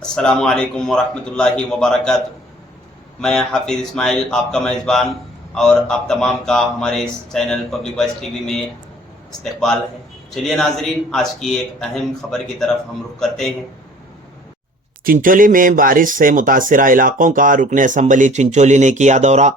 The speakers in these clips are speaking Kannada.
अस्सलामु अलैकुम वरहमतुल्लाहि वबरकातुहू। मैं हाफिज़ इस्माइल आपका मेज़बान और आप तमाम का हमारे इस चैनल पब्लिक वॉइस टीवी में इस्तकबाल है। चलिए नाजरीन, आज की एक अहम खबर की तरफ हम रुख करते हैं। चिंचोली में बारिश से मुतासिरा इलाकों का रुकन असम्बली चिंचोली ने किया दौरा।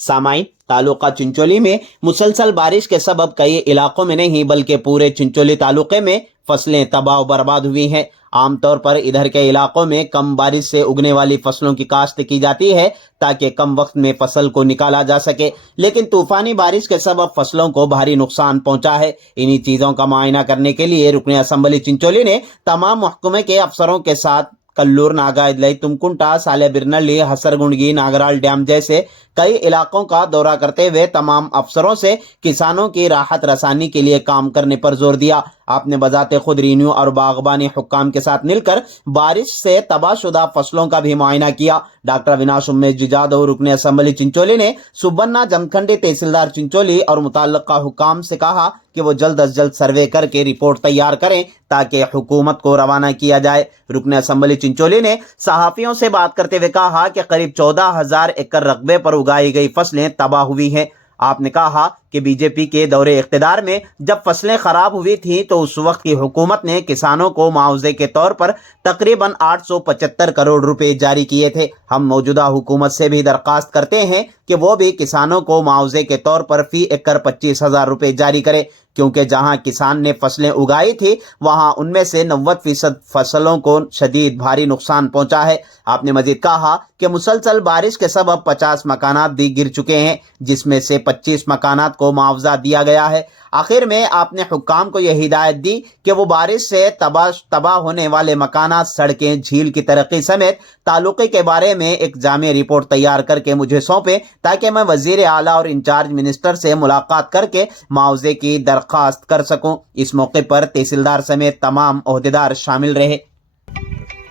सामाइन, तालुका चिंचोली में मुसलसल बारिश के सबब कई इलाकों में नहीं बल्कि पूरे चिंचोली तालुके में फसलें तबाह बर्बाद हुई हैं। आमतौर पर इधर के इलाकों में कम बारिश से उगने वाली फसलों की काश्त की जाती है ताकि कम वक्त में फसल को निकाला जा सके, लेकिन तूफानी बारिश के सबब फसलों को भारी नुकसान पहुंचा है। इन्हीं चीज़ों का मुआयना करने के लिए रुकन असम्बली चिंचोली ने तमाम महकमे के अफसरों के साथ कल्लूर, नागाइदलई, तुमकुंटा, सालेबिरनली, हसरगुंडगी, नागराल डैम जैसे कई इलाकों का दौरा करते हुए तमाम अफसरों से किसानों की राहत रसानी के लिए काम करने पर जोर दिया। आपने बजाते खुद रीन्यू और बागबानी हुक्काम के साथ मिलकर बारिश से तबाहशुदा फसलों का भी मुआयना किया। डॉक्टर अविनाश उम्मेद जिजाद और रुकन असम्बली चिंचोली ने सुबन्ना जमखंडी तहसीलदार चिंचोली और मुताल्लिका हुक्काम से कहा कि वो जल्द अज जल्द सर्वे करके रिपोर्ट तैयार करें ताकि हुकूमत को रवाना किया जाए। रुकन असम्बली चिंचोली ने सहाफियों से बात करते हुए कहा कि करीब 14,000 एकड़ रकबे पर उगाई गई फसलें तबाह हुई हैं। आपने कहा कि बीजेपी के दौरे इख्तिदार में जब फसलें खराब हुई थी तो उस वक्त की हुकूमत ने किसानों को मुआवजे के तौर पर तकरीबन 875 करोड़ रुपए जारी किए थे। हम मौजूदा हुकूमत से भी दरख्वास्त करते हैं कि वो भी किसानों को मुआवजे के तौर पर फी एकड़ 25,000 रुपए जारी करे, क्योंकि जहां किसान ने फसलें उगाई थी वहां उनमें से 90% फसलों को शदीद भारी नुकसान पहुंचा है। आपने मजीद कहा कि मुसलसल बारिश के सबब 50 मकानात भी गिर चुके हैं, जिसमें से 25 मकानात को मुआवजा दिया गया है। आखिर में आपने हुक्काम को यह हिदायत दी कि वो बारिश से तबाह होने वाले मकानात, सड़कें, झील की तरक्की समेत तालुके के बारे में एक जामी रिपोर्ट तैयार करके मुझे सौंपे ताकि मैं वजीर आला और इंचार्ज मिनिस्टर से मुलाकात करके मुआवजे की दरख्वास्त कर सकूं। इस मौके पर तहसीलदार समेत तमाम ओहदेदार शामिल रहे।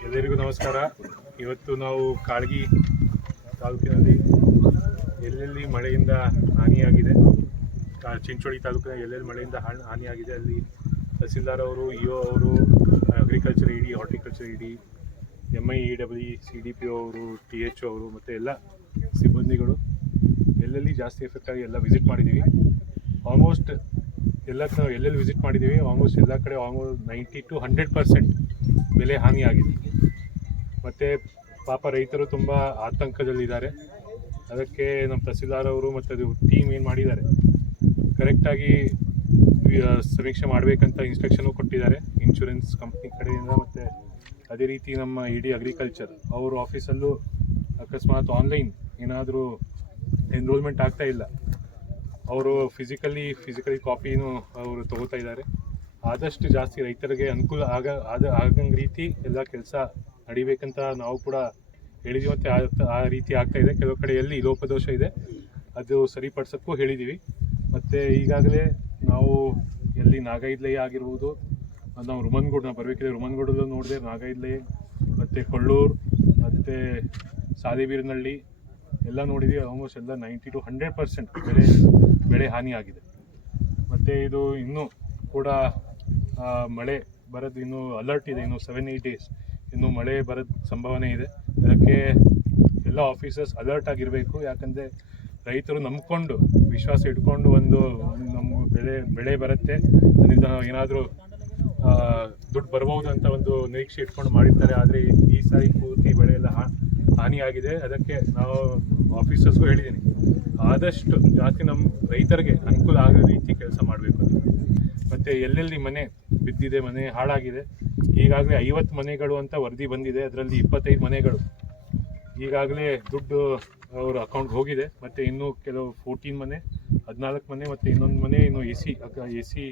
ಎಲ್ಲರಿಗೂ ನಮಸ್ಕಾರ। ಇವತ್ತು ನಾವು ಕಾಳಗಿ ತಾಲೂಕಿನಲ್ಲಿ ಎಲ್ಲೆಲ್ಲಿ ಮಳೆಯಿಂದ ಹಾನಿಯಾಗಿದೆ, ಚಿಂಚೋಳಿ ತಾಲೂಕಿನ ಎಲ್ಲೆಲ್ಲಿ ಮಳೆಯಿಂದ ಹಾನಿಯಾಗಿದೆ ಅಲ್ಲಿ ತಹಸೀಲ್ದಾರ್ ಅವರು, ಇಒ ಅವರು, ಅಗ್ರಿಕಲ್ಚರ್ ಇಡಿ, ಹಾರ್ಟಿಕಲ್ಚರ್ ಇಡಿ, MIEW, CDPO ಅವರು, THO ಅವರು ಮತ್ತು ಎಲ್ಲ ಸಿಬ್ಬಂದಿಗಳು ಎಲ್ಲೆಲ್ಲಿ ಜಾಸ್ತಿ ಎಫೆಕ್ಟ್ ಆಗಿ ಎಲ್ಲ ವಿಸಿಟ್ ಮಾಡಿದ್ದೀವಿ. ಆಲ್ಮೋಸ್ಟ್ ನಾವು ಎಲ್ಲೆಲ್ಲಿ ವಿಸಿಟ್ ಮಾಡಿದ್ದೀವಿ ಆಲ್ಮೋಸ್ಟ್ ಎಲ್ಲ ಕಡೆ ಆಲ್ಮೋಸ್ಟ್ 90 to 100% ಬೆಲೆ ಹಾನಿಯಾಗಿದೆ. ಮತ್ತು ಪಾಪ ರೈತರು ತುಂಬ ಆತಂಕದಲ್ಲಿದ್ದಾರೆ. ಅದಕ್ಕೆ ನಮ್ಮ ತಹಸೀಲ್ದಾರ್ ಅವರು ಮತ್ತು ಅದು ಟೀಮ್ ಏನು ಮಾಡಿದ್ದಾರೆ, ಕರೆಕ್ಟಾಗಿ ಸಮೀಕ್ಷೆ ಮಾಡಬೇಕಂತ ಇನ್ಸ್ಟ್ರಕ್ಷನು ಕೊಟ್ಟಿದ್ದಾರೆ ಇನ್ಶೂರೆನ್ಸ್ ಕಂಪ್ನಿ ಕಡೆಯಿಂದ. ಮತ್ತು ಅದೇ ರೀತಿ ನಮ್ಮ ಇಡಿ ಅಗ್ರಿಕಲ್ಚರ್ ಅವ್ರ ಆಫೀಸಲ್ಲೂ ಅಕಸ್ಮಾತ್ ಆನ್ಲೈನ್ ಏನಾದರೂ ಎನ್ರೋಲ್ಮೆಂಟ್ ಆಗ್ತಾ ಇಲ್ಲ, ಅವರು ಫಿಸಿಕಲಿ ಕಾಪಿನೂ ಅವರು ತೊಗೋತಾ ಇದ್ದಾರೆ. ಆದಷ್ಟು ಜಾಸ್ತಿ ರೈತರಿಗೆ ಅನುಕೂಲ ಆಗಂಗೆ ರೀತಿ ಎಲ್ಲ ಕೆಲಸ ನಡಿಬೇಕಂತ ನಾವು ಕೂಡ ಹೇಳಿದ್ದೀವಿ. ಮತ್ತು ಆ ರೀತಿ ಆಗ್ತಾಯಿದೆ. ಕೆಲವು ಕಡೆ ಎಲ್ಲಿ ಲೋಪದೋಷ ಇದೆ ಅದು ಸರಿಪಡಿಸೋಕ್ಕೂ ಹೇಳಿದ್ದೀವಿ. ಮತ್ತು ಈಗಾಗಲೇ ನಾವು ಎಲ್ಲಿ ನಾಗಾಯಿದ್ಲೈ ಆಗಿರ್ಬೋದು, ನಾವು ನಾವು ಬರಬೇಕಿದೆ ರುಮನ್ಗೂಡಲ್ಲೂ ನೋಡಿದೆ, ನಾಗಾಯಿದ್ಲೈ ಮತ್ತು ಕೊಳ್ಳೂರು ಮತ್ತು ಸಾಲಿಬೀರ್ನಹಳ್ಳಿ ಎಲ್ಲ ನೋಡಿದ್ವಿ. ಆಲ್ಮೋಸ್ಟ್ ಎಲ್ಲ 90 to 100% ಬೆಳೆ ಹಾನಿಯಾಗಿದೆ. ಮತ್ತು ಇದು ಇನ್ನೂ ಕೂಡ ಮಳೆ ಬರೋದು ಇನ್ನೂ ಅಲರ್ಟ್ ಇದೆ. ಇನ್ನೂ 7-8 ಡೇಸ್ ಇನ್ನೂ ಮಳೆ ಬರೋದು ಸಂಭಾವನೆ ಇದೆ. ಅದಕ್ಕೆ ಎಲ್ಲ ಆಫೀಸರ್ಸ್ ಅಲರ್ಟ್ ಆಗಿರಬೇಕು. ಯಾಕಂದರೆ ರೈತರು ನಂಬ್ಕೊಂಡು ವಿಶ್ವಾಸ ಇಟ್ಕೊಂಡು ನಮ್ಮ ಬೆಳೆ ಬರುತ್ತೆ, ಅದರಿಂದ ಏನಾದರೂ ದುಡ್ಡು ಬರ್ಬೋದು ಅಂತ ಒಂದು ನಿರೀಕ್ಷೆ ಇಟ್ಕೊಂಡು ಮಾಡಿರ್ತಾರೆ. ಆದರೆ ಈ ಸಾರಿ ಪೂರ್ತಿ ಬೆಳೆ ಎಲ್ಲ ಹಾನಿಯಾಗಿದೆ. ಅದಕ್ಕೆ ನಾವು ಆಫೀಸರ್ಸ್ಗೂ ಹೇಳಿದ್ದೀನಿ, ಆದಷ್ಟು ಜಾಸ್ತಿ ನಮ್ಮ ರೈತರಿಗೆ ಅನುಕೂಲ ಆಗೋ ರೀತಿ ಕೆಲಸ ಮಾಡಬೇಕು ಅಂತ. ಮತ್ತು ಎಲ್ಲೆಲ್ಲಿ ಮನೆ ಬಿದ್ದಿದೆ, ಮನೆ ಹಾಳಾಗಿದೆ, ಈಗಾಗಲೇ 50 ಮನೆಗಳು ಅಂತ ವರದಿ ಬಂದಿದೆ. ಅದರಲ್ಲಿ 25 ಮನೆಗಳು ಈಗಾಗಲೇ ದುಡ್ಡು ಅವ್ರ ಅಕೌಂಟ್ಗೆ ಹೋಗಿದೆ. ಮತ್ತು ಇನ್ನೂ ಕೆಲವು 14 ಮನೆ, 14 ಮನೆ ಮತ್ತು ಇನ್ನೊಂದು ಮನೆ ಇನ್ನು ಎ ಸಿ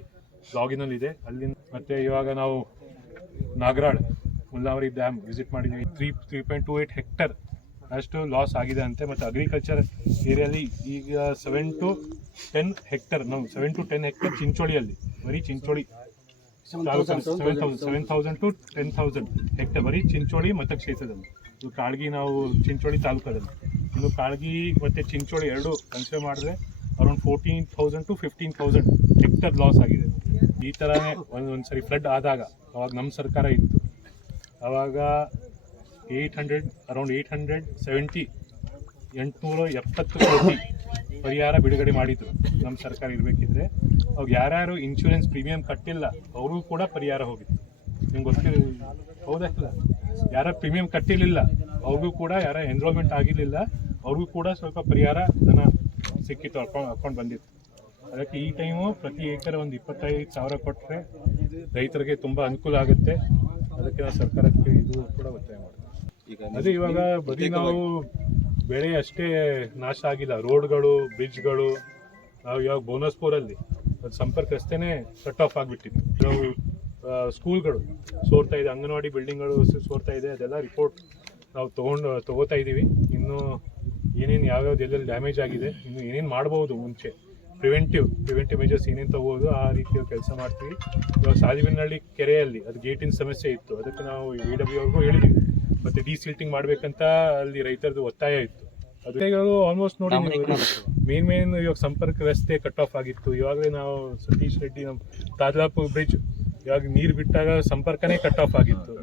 ಲಾಗಿನಲ್ಲಿದೆ ಅಲ್ಲಿಂದ. ಮತ್ತು ಇವಾಗ ನಾವು ನಾಗರಾಳ್ ಮುಲ್ಲಾವರಿ ಡ್ಯಾಮ್ ವಿಸಿಟ್ ಮಾಡಿದ್ದೀವಿ. 3.28 ಹೆಕ್ಟರ್ ಅಷ್ಟು ಲಾಸ್ ಆಗಿದೆ ಅಂತೆ. ಮತ್ತು ಅಗ್ರಿಕಲ್ಚರ್ ಏರಿಯಲ್ಲಿ ಈಗ 7 to 10 ಹೆಕ್ಟರ್ ಚಿಂಚೋಳಿಯಲ್ಲಿ, ಬರೀ ಚಿಂಚೋಳಿ 7,000 to 10,000 ಹೆಕ್ಟರ್ ಬರೀ ಚಿಂಚೋಳಿ ಮತಕ್ಷೇತ್ರದಲ್ಲಿ. ಇದು ಕಾಳಗಿ ನಾವು ಚಿಂಚೋಳಿ ತಾಲೂಕದಲ್ಲಿ. ಇನ್ನು ಕಾಳಗಿ ಮತ್ತು ಚಿಂಚೋಳಿ ಎರಡು ಕನ್ಸಿಡರ್ ಮಾಡಿದ್ರೆ ಅರೌಂಡ್ 14,000 to 15,000 ಹೆಕ್ಟರ್ ಲಾಸ್ ಆಗಿದೆ. ಈ ಥರನೇ ಒಂದು ಸರಿ ಫ್ಲಡ್ ಆದಾಗ, ಅವಾಗ ನಮ್ಮ ಸರ್ಕಾರ ಇತ್ತು, ಆವಾಗ ಅರೌಂಡ್ 870 ಕೋಟಿ ಪರಿಹಾರ ಬಿಡುಗಡೆ ಮಾಡಿದ್ರು ನಮ್ಮ ಸರ್ಕಾರ ಇರಬೇಕಿದ್ರೆ. ಅವಾಗ ಯಾರ್ಯಾರು ಇನ್ಶೂರೆನ್ಸ್ ಪ್ರೀಮಿಯಂ ಕಟ್ಟಿಲ್ಲ ಅವ್ರಿಗೂ ಕೂಡ ಪರಿಹಾರ ಹೋಗಿತ್ತು. ನಿಮ್ಗೆ ಗೊತ್ತಿಲ್ಲ, ಹೌದಲ್ಲ? ಯಾರ ಪ್ರೀಮಿಯಂ ಕಟ್ಟಿರಲಿಲ್ಲ ಅವ್ರಿಗೂ ಕೂಡ, ಯಾರ ಎನ್ರೋಲ್ಮೆಂಟ್ ಆಗಿರಲಿಲ್ಲ ಅವ್ರಿಗೂ ಕೂಡ ಸ್ವಲ್ಪ ಪರಿಹಾರ ಧನ ಸಿಕ್ಕಿತ್ತು, ಅಕೌಂಟ್ ಬಂದಿತ್ತು. ಅದಕ್ಕೆ ಈ ಟೈಮು ಪ್ರತಿ ಏಕರ್ ಒಂದು 25,000 ಕೊಟ್ಟರೆ ರೈತರಿಗೆ ತುಂಬ ಅನುಕೂಲ ಆಗುತ್ತೆ. ಅದಕ್ಕೆ ನಾವು ಸರ್ಕಾರಕ್ಕೆ ಇದು ಕೂಡ ಒತ್ತಾಯ ಮಾಡ್ತೀವಿ. ಅದೇ ಇವಾಗ ಬರೀ ನಾವು ಬೆಳೆ ಅಷ್ಟೇ ನಾಶ ಆಗಿಲ್ಲ, ರೋಡ್ಗಳು, ಬ್ರಿಡ್ಜ್ಗಳು, ನಾವು ಇವಾಗ ಬೋನಸ್ಪುರಲ್ಲಿ ಅದು ಸಂಪರ್ಕ ರಸ್ತೆನೇ ಕಟ್ ಆಫ್ ಆಗಿಬಿಟ್ಟಿತ್ತು. ನಾವು ಸ್ಕೂಲ್ಗಳು ಸೋರ್ತಾ ಇದೆ, ಅಂಗನವಾಡಿ ಬಿಲ್ಡಿಂಗ್ಗಳು ಸೋರ್ತಾ ಇದೆ. ಅದೆಲ್ಲ ರಿಪೋರ್ಟ್ ನಾವು ತಗೋತಾ ಇದ್ದೀವಿ. ಇನ್ನು ಏನೇನು ಯಾವ್ಯಾವ್ದು ಎಲ್ಲೆಲ್ಲಿ ಡ್ಯಾಮೇಜ್ ಆಗಿದೆ, ಇನ್ನು ಏನೇನು ಮಾಡ್ಬೋದು ಮುಂಚೆ ಪ್ರಿವೆಂಟಿವ್ ಮೆಜರ್ಸ್ ಏನೇನು ತಗೋಬೋದು ಆ ರೀತಿಯ ಕೆಲಸ ಮಾಡ್ತೀವಿ. ಇವಾಗ ಸಾಲಿಬಿನಹಳ್ಳಿ ಕೆರೆಯಲ್ಲಿ ಅದು ಗೇಟಿನ ಸಮಸ್ಯೆ ಇತ್ತು, ಅದಕ್ಕೆ ನಾವು VW ಅವ್ರಿಗೂ ಹೇಳಿದ್ದೀವಿ. ಮತ್ತು ಡಿಸಿಲ್ಟಿಂಗ್ ಮಾಡಬೇಕಂತ ಅಲ್ಲಿ ರೈತರದ್ದು ಒತ್ತಾಯ ಇತ್ತು. ಅದು ಆಲ್ಮೋಸ್ಟ್ ನೋಡಿ ಮೇನ್ ಇವಾಗ ಸಂಪರ್ಕ ರಸ್ತೆ ಕಟ್ ಆಫ್ ಆಗಿತ್ತು. ಇವಾಗಲೇ ನಾವು ಸತೀಶ್ ರೆಡ್ಡಿ ನಮ್ಮ ತಾದ್ಲಾಪುರ್ ಬ್ರಿಡ್ಜ್ ಇವಾಗ ನೀರು ಬಿಟ್ಟಾಗ ಸಂಪರ್ಕನೇ ಕಟ್ ಆಫ್ ಆಗಿತ್ತು.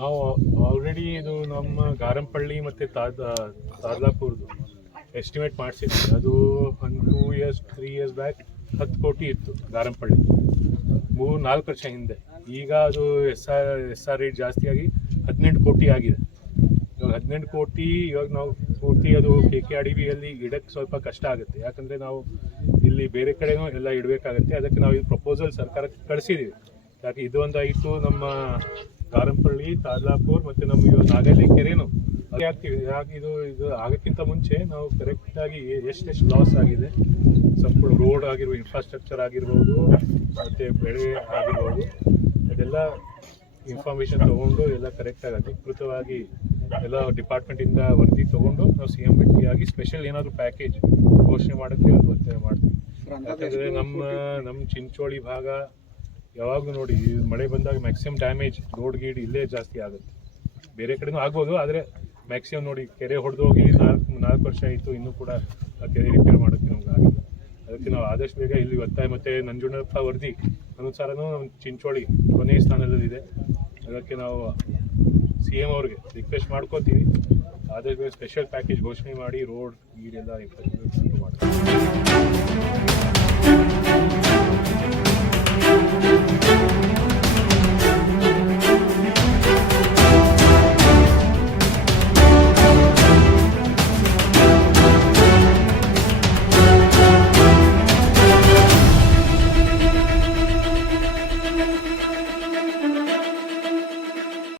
ನಾವು ಆಲ್ರೆಡಿ ಇದು ನಮ್ಮ ಗಾರಂಪಳ್ಳಿ ಮತ್ತು ತಾದ್ಲಾಪುರ್ದು ಎಸ್ಟಿಮೇಟ್ ಮಾಡಿಸಿದ್ವಿ. ಅದು ಒಂದು 3 ಇಯರ್ಸ್ ಬ್ಯಾಕ್ 10 ಕೋಟಿ ಇತ್ತು ಗಾರಂಪಳ್ಳಿ, 4 ವರ್ಷ ಹಿಂದೆ. ಈಗ ಅದು ಎಸ್ ಆರ್ ರೇಟ್ ಜಾಸ್ತಿ ಆಗಿ 18 ಕೋಟಿ ಆಗಿದೆ. ಇವಾಗ 18 ಕೋಟಿ ಇವಾಗ ನಾವು ಪೂರ್ತಿ ಅದು KKRDBಯಲ್ಲಿ ಇಡಕ್ಕೆ ಸ್ವಲ್ಪ ಕಷ್ಟ ಆಗುತ್ತೆ. ಯಾಕಂದರೆ ನಾವು ಇಲ್ಲಿ ಬೇರೆ ಕಡೆನೂ ಎಲ್ಲ ಇಡಬೇಕಾಗತ್ತೆ. ಅದಕ್ಕೆ ನಾವು ಇದು ಪ್ರಪೋಸಲ್ ಸರ್ಕಾರಕ್ಕೆ ಕಳಿಸಿದ್ದೀವಿ. ಯಾಕೆ ಇದು ಒಂದು ಆಯಿತು, ನಮ್ಮ ಗಾರಂಪಳ್ಳಿ, ತಾದ್ಲಾಪುರ್ ಮತ್ತು ನಮ್ಮ ಇವಾಗ ನಾಗಲ್ಲಿ ಕೆರೆನೂ ಅದೇ ಆಗ್ತೀವಿ. ಯಾಕೆ ಇದು ಆಗೋಕ್ಕಿಂತ ಮುಂಚೆ ನಾವು ಕರೆಕ್ಟಾಗಿ ಎಷ್ಟೆಷ್ಟು ಲಾಸ್ ಆಗಿದೆ, ಸಂಪೂರ್ಣ ರೋಡ್ ಆಗಿರ್ಬೋದು, ಇನ್ಫ್ರಾಸ್ಟ್ರಕ್ಚರ್ ಆಗಿರ್ಬೋದು, ಮತ್ತು ಬೆಳೆ ಆಗಿರ್ಬೋದು, ಅದೆಲ್ಲ ಇನ್ಫಾರ್ಮೇಷನ್ ತೊಗೊಂಡು ಎಲ್ಲ ಕರೆಕ್ಟಾಗಿ ಅಧಿಕೃತವಾಗಿ ಎಲ್ಲ ಡಿಪಾರ್ಟ್ಮೆಂಟಿಂದ ವರದಿ ತೊಗೊಂಡು ನಾವು CM ಭೇಟಿಯಾಗಿ ಸ್ಪೆಷಲ್ ಏನಾದರೂ ಪ್ಯಾಕೇಜ್ ಘೋಷಣೆ ಮಾಡೋಕ್ಕೆ ಒಂದು ಒತ್ತಾಯ ಮಾಡ್ತೀವಿ. ಯಾಕಂದರೆ ನಮ್ಮ ಚಿಂಚೋಳಿ ಭಾಗ ಯಾವಾಗಲೂ ನೋಡಿ ಮಳೆ ಬಂದಾಗ ಮ್ಯಾಕ್ಸಿಮಮ್ ಡ್ಯಾಮೇಜ್ ರೋಡ್ ಗೀಡ್ ಇಲ್ಲೇ ಜಾಸ್ತಿ ಆಗುತ್ತೆ. ಬೇರೆ ಕಡೆನೂ ಆಗ್ಬೋದು, ಆದರೆ ಮ್ಯಾಕ್ಸಿಮಮ್ ನೋಡಿ ಕೆರೆ ಹೊಡೆದೋಗಿ 4 ವರ್ಷ ಆಯಿತು, ಇನ್ನೂ ಕೂಡ ಆ ಕೆರೆ ರಿಪೇರ್ ಮಾಡೋಕ್ಕೆ ನಮ್ಗೆ ಆಗಿಲ್ಲ. ಅದಕ್ಕೆ ನಾವು ಆದಷ್ಟು ಬೇಗ ಇಲ್ಲಿ ಒತ್ತಾಯ. ಮತ್ತು ನಂಜುಂಡಪ್ಪ ವರದಿ ಅನುಸಾರನೂ ಚಿಂಚೋಳಿ ಕೊನೆಯ ಸ್ಥಾನದಲ್ಲಿದೆ. ಅದಕ್ಕೆ ನಾವು CM ಅವ್ರಿಗೆ ರಿಕ್ವೆಸ್ಟ್ ಮಾಡ್ಕೋತೀವಿ, ಆದಷ್ಟು ಬೇಗ ಸ್ಪೆಷಲ್ ಪ್ಯಾಕೇಜ್ ಘೋಷಣೆ ಮಾಡಿ ರೋಡ್ ಗೀಡೆಲ್ಲ ಇಂಪ್ರೂವ್ ಮಾಡ್ತೀವಿ.